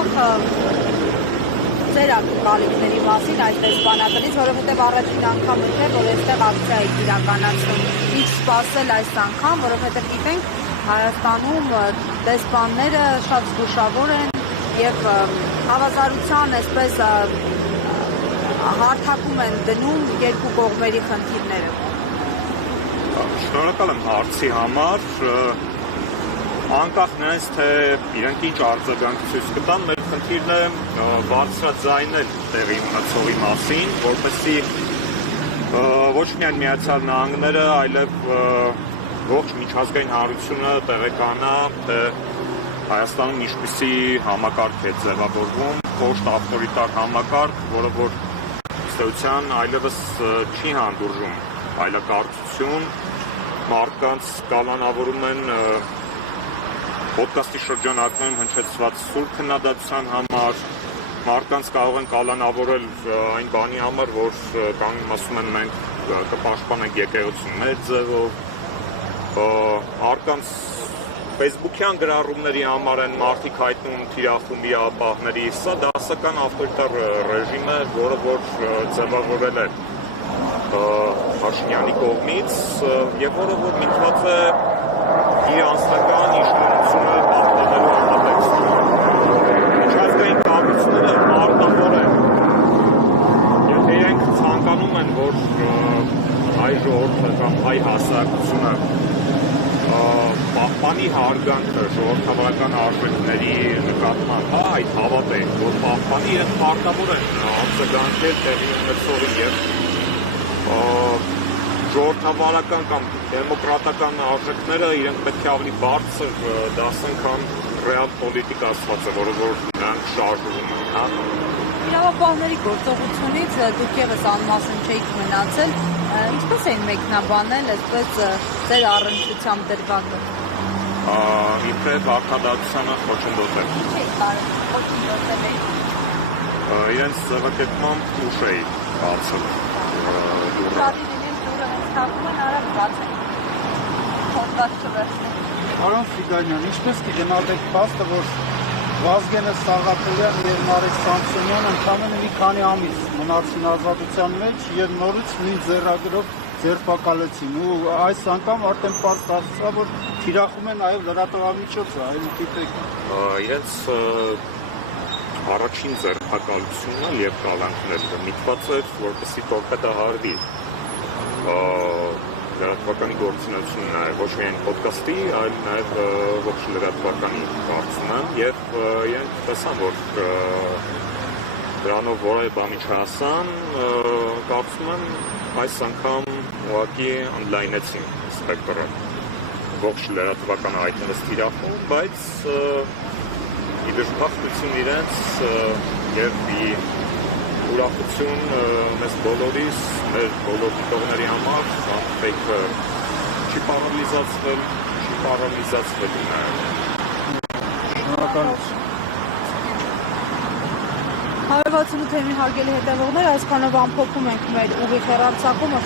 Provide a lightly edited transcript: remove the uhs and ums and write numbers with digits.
անկախ ձեր ակնկալիքների մասին այս դեսպանատնից, որովհետև առաջին անգամ չէ, որ այստեղ ակցիա է իրականացնում։ Ինչ սպասել այս անգամ, որովհետև գիտենք Հայաստանում դեսպանները շատ զգուշավոր են եւ հավասարության այսպես հարթակում են դնում երկու կողմերի խնդիրները։ Շնորհակալ եմ հարցի համար։ Անկախ նրանից, թե իրենք ինչ արձագանք ցույց կտան, մեր խնդիրն է բարձրաձայնել տեղի ունեցողի մասին, որպեսզի ոչ միայն Միացյալ Նահանգները, այլև ողջ միջազգային հանրությունը տեղեկանա, թե Հայաստանում ինչպիսի համակարգ է ձևավորվում, կոշտ ավտորիտար համակարգ, որը որ ըստ այլևս չի հանդուրժում այլակարգություն, մարդկանց կալանավորում են ոդկասթի շրջանակներում հնչեցված սուր քննադատության համար, մարդկանց կարող են կալանավորել այն բանի համար, որ ասում են մենք կպաշտպանենք եկեղեցուն մեր ձևով, մարդկանց ֆեյսբուքյան գրառումների համար են մարդիկ հայտնում թիրախումի ապահների, սա դասական ավտորիտար ռեժիմ է, որը որ ձևավորել է Փաշինյանի կողմից եւ որը որ միտված է իր անձնական իշխանությունը պահպանելու համատեքստում։ Միջազգային կառույցները մարտավոր են։ Եթե իրենք ցանկանում են, որ հայ ժողովուրդը կամ հայ հասարակությունը պահպանի հարգանքը ժողովրդավարական արժեքների նկատմամբ, այդ հավատ է, որ պահպանի եւ պարտավոր են արձագանքել տեղի ունեցողին եւ ժողովրդավարական կամ դեմոկրատական արժեքները իրենք պետք է ավելի բարձր դասեն, քան ռեալ պոլիտիկ ասված է, որը որ նրանք շարժվում են, հա։ Իրավապահների գործողությունից դուք եւս անմասն չէիք մնացել, ինչպես էին մեկնաբանել այսպես ձեր առնչությամբ դրվագը։ Իբրև արդարադատությանը խոչընդոտել։ Չէ՞ք կարող խոչընդոտել։ Իրենց ձևակերպմամբ ուշ էի բացել դուռը։ Պարոն Ֆիդանյան, ինչպես կգնահատեք փաստը, որ Վազգենը Սաղաթելյան եւ Նարեկ Սամսոնյան ընդամենը մի քանի ամիս մնացին ազատության մեջ եւ նորից նույն ձեռագրով ձերբակալեցին ու այս անգամ արդեն պարզ դարձավ, որ թիրախում են այլ լրատվամիջոցը, այլ գիտեք։ Իրենց առաջին ձերբակալությունը եւ կալանքները միտված էր, որպեսզի տորպեդահարվի լրատվականի գործունեությունը նաև ոչ միայն ոդկասթի, այլ նաև ողջ լրատվականի կարծում եմ եւ իրենք տեսան, որ դրանով որևէ բանի չհասան, կարծում եմ այս անգամ ուղղակի ընդլայնեցին սպեկտրը ողջ լրատվականը այդպես թիրախում, բայց ի դժբախտություն իրենց եւ ուրախություն մեզ բոլորիս, մեր բոլոր դիտողների համար, ֆեյքը չի պարալիզացվել Շնորհակալություն։ 168-ին հարգելի հետևողներ, այսքանով ամփոփում ենք մեր ուղիղ հեռարձակումը։